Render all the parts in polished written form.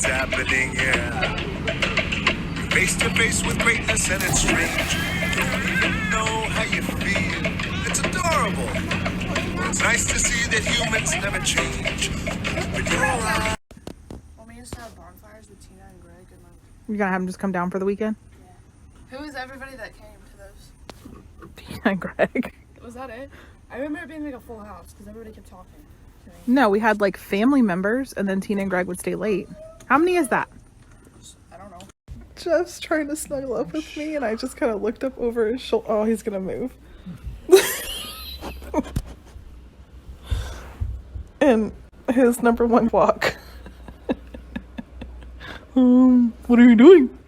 what's happening, yeah. You're face to face with greatness and it's strange. You don't even know how you feel. It's adorable. It's nice to see that humans never change. Open your eyes. Want me to start bonfires with Tina and Greg and like... You're gonna have them just come down for the weekend? Yeah. Who was everybody that came to those? Tina and Greg. Was that it? I remember it being like a full house because everybody kept talking to me. No, we had like family members and then Tina and Greg would stay late. How many is that? I don't know. Jeff's trying to snuggle up with me and I just kind of looked up over his shoulder. Oh, he's gonna move. And his number one walk. What are you doing?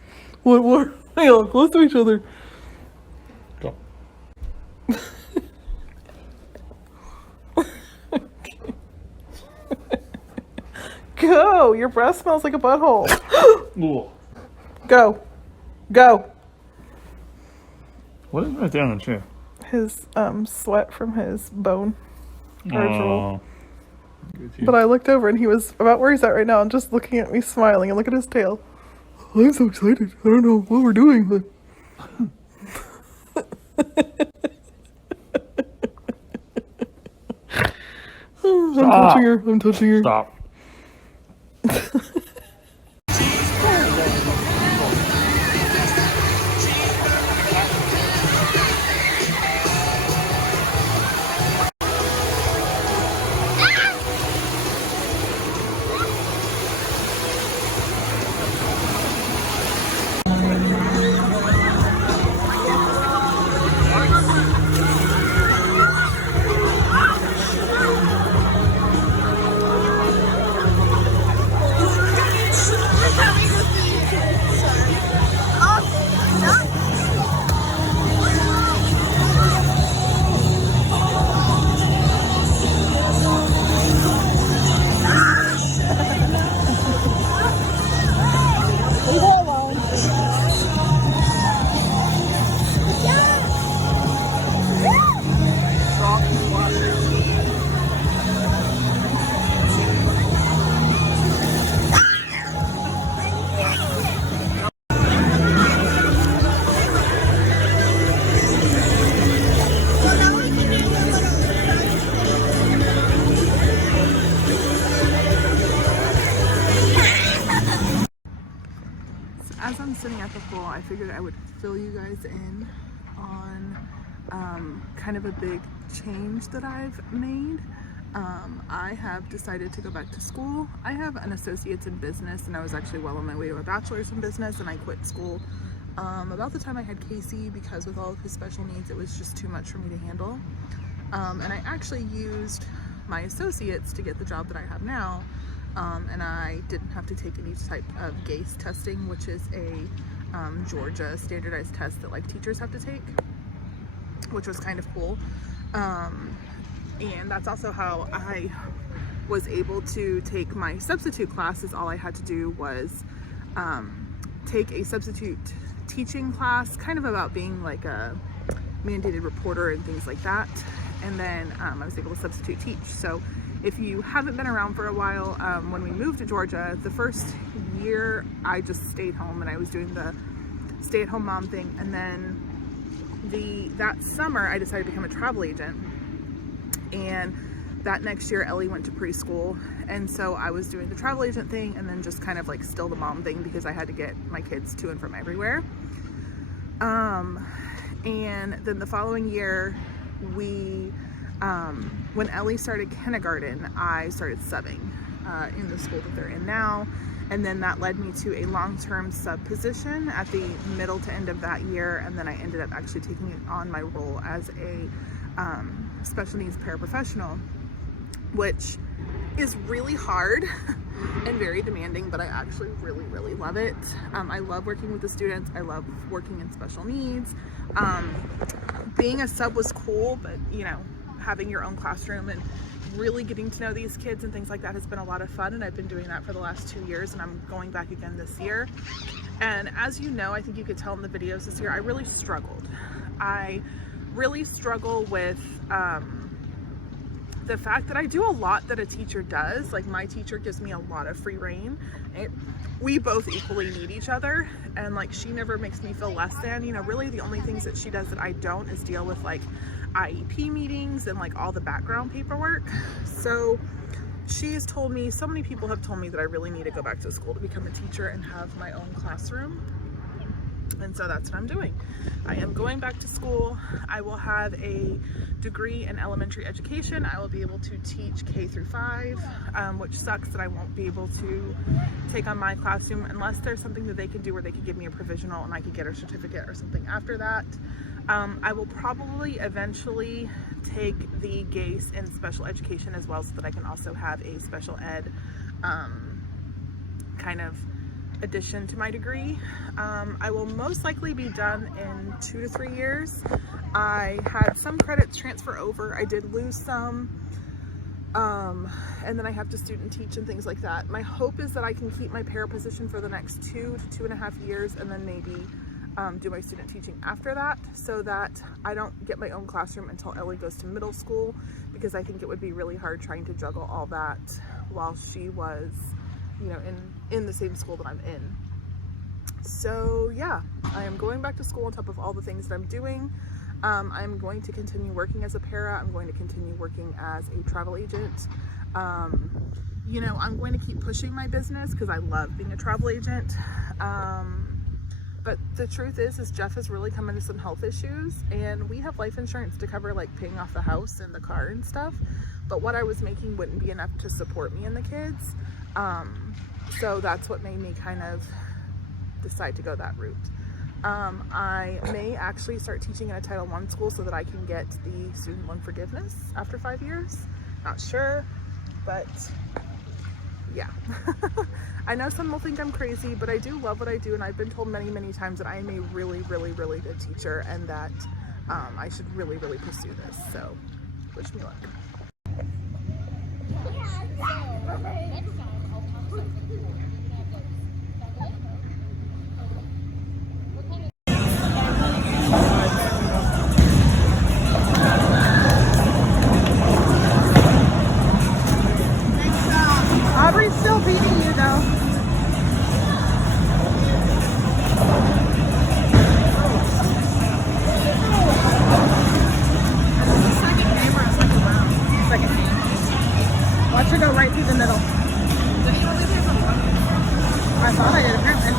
What? Hey, all close to each other. Go. Go! Your breath smells like a butthole. Ooh. Go. Go. What is right there on the chair? His sweat from his bone. Oh. But I looked over and he was about where he's at right now and just looking at me smiling and look at his tail. I'm so excited. I don't know what we're doing, but I'm touching her. I'm touching her. Stop. As I'm sitting at the pool, I figured I would fill you guys in on kind of a big change that I've made. I have decided to go back to school. I have an associate's in business and I was actually well on my way to a bachelor's in business, and I quit school about the time I had Casey because with all of his special needs it was just too much for me to handle. And I actually used my associates to get the job that I have now. And I didn't have to take any type of GACE testing, which is a Georgia standardized test that like teachers have to take, which was kind of cool. And that's also how I was able to take my substitute classes. All I had to do was take a substitute teaching class, kind of about being like a mandated reporter and things like that. And then I was able to substitute teach. So if you haven't been around for a while, when we moved to Georgia, the first year I just stayed home and I was doing the stay-at-home mom thing. And then that summer I decided to become a travel agent. And that next year Ellie went to preschool. And so I was doing the travel agent thing and then just kind of like still the mom thing because I had to get my kids to and from everywhere. And then the following year when Ellie started kindergarten, I started subbing in the school that they're in now, and then that led me to a long-term sub position at the middle to end of that year, and then I ended up actually taking on my role as a special needs paraprofessional, which is really hard and very demanding, but I actually really, really love it. I love working with the students. I love working in special needs. Being a sub was cool, but you know, having your own classroom and really getting to know these kids and things like that has been a lot of fun, and I've been doing that for the last 2 years, and I'm going back again this year. And as you know, I think you could tell in the videos this year, I really struggled. I really struggle with the fact that I do a lot that a teacher does, like my teacher gives me a lot of free reign. We both equally need each other, and like she never makes me feel less than. You know, really the only things that she does that I don't is deal with like IEP meetings and like all the background paperwork. So she has told me, so many people have told me that I really need to go back to school to become a teacher and have my own classroom. And so that's what I'm doing. I am going back to school. I will have a degree in elementary education. I will be able to teach K through 5, which sucks that I won't be able to take on my classroom unless there's something that they can do where they could give me a provisional and I could get a certificate or something after that. I will probably eventually take the GACE in special education as well, so that I can also have a special ed kind of addition to my degree. I will most likely be done in 2 to 3 years. I had some credits transfer over. I did lose some, and then I have to student teach and things like that. My hope is that I can keep my para position for the next 2 to 2.5 years, and then maybe do my student teaching after that, so that I don't get my own classroom until Ellie goes to middle school, because I think it would be really hard trying to juggle all that while she was, you know, in the same school that I'm in. So yeah, I am going back to school on top of all the things that I'm doing. I'm going to continue working as a para. I'm going to continue working as a travel agent. You know, I'm going to keep pushing my business because I love being a travel agent. But the truth is Jeff has really come into some health issues, and we have life insurance to cover like paying off the house and the car and stuff. But what I was making wouldn't be enough to support me and the kids. So that's what made me kind of decide to go that route. I may actually start teaching in a Title I school so that I can get the student loan forgiveness after 5 years. Not sure, but yeah. I know some will think I'm crazy, but I do love what I do, and I've been told many, many times that I am a really, really, really good teacher, and that I should really, really pursue this. So wish me luck. Aubrey's still beating you though. Second game or a second round? Second game. Watch her go right through the middle. Did he really say something? I thought I did, apparently.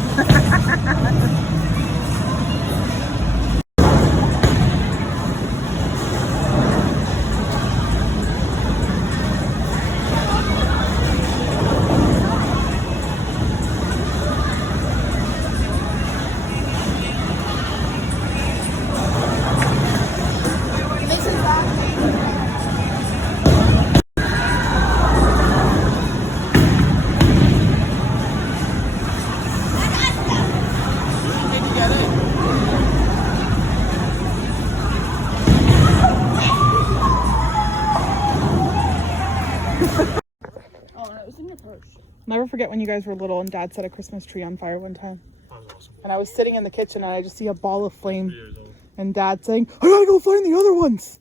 Never forget when you guys were little and Dad set a Christmas tree on fire one time. That was awesome. And I was sitting in the kitchen and I just see a ball of flame. And Dad saying, I gotta go find the other ones.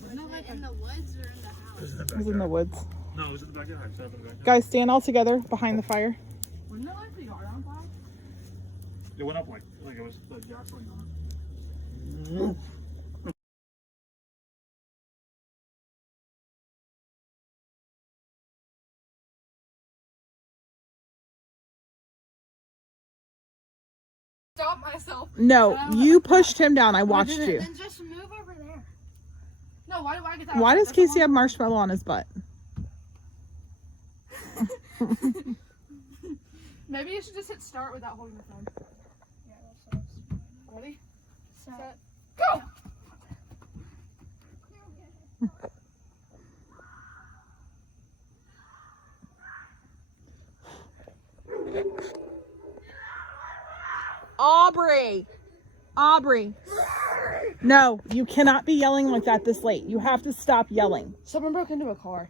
Wasn't it like in the woods or in the house? It was in the woods. No, it was in the backyard. Set up in the backyard. Guys, stand all together behind the fire. Wasn't it like the yard on fire? It went up like it was the gasoline on it. Stop myself. No, you pushed him down. I watched you. Then just move over there. No, why do I get that? Why does Casey have marshmallow on his butt? Maybe you should just hit start without holding the phone. Yeah, that sucks. Ready? Set. Go! Aubrey. No, you cannot be yelling like that this late. You have to stop yelling. Someone broke into a car.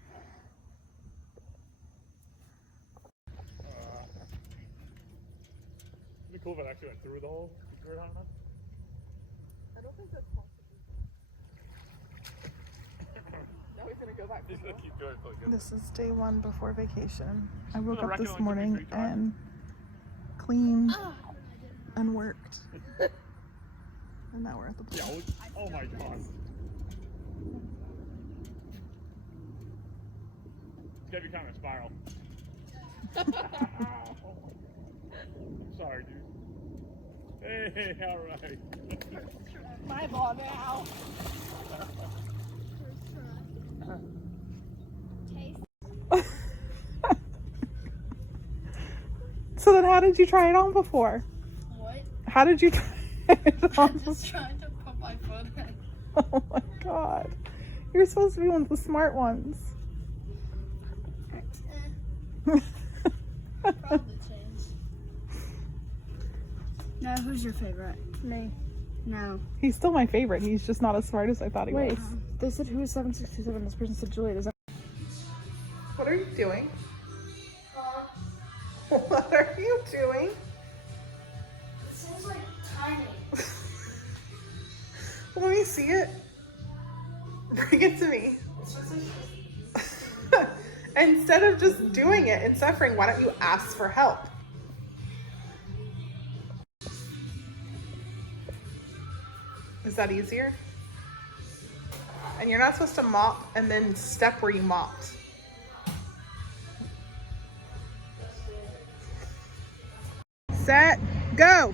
It'd be cool if it actually went through the hole. You threw it hard enough? I don't think that's possible. He's gonna keep doing it. This is day 1 before vacation. I woke the up record this only took me morning 3 times. and cleaned and worked. And now we're at the pool. Yeah, oh my god. It's gotta be kind of a spiral. I'm sorry, dude. Hey, alright. My ball now. So then how did you try it on before? What? How did you try it on? I'm just trying to put my foot in. Oh my god. You're supposed to be one of the smart ones. Probably change. No, who's your favorite? Me. No. He's still my favorite. He's just not as smart as I thought he was. They said who is 767? This person said Julia. Does that... What are you doing? What are you doing? It seems like tiny. Let me see it. Bring it to me. Instead of just doing it and suffering, why don't you ask for help? Is that easier? And you're not supposed to mop and then step where you mopped. Set, go.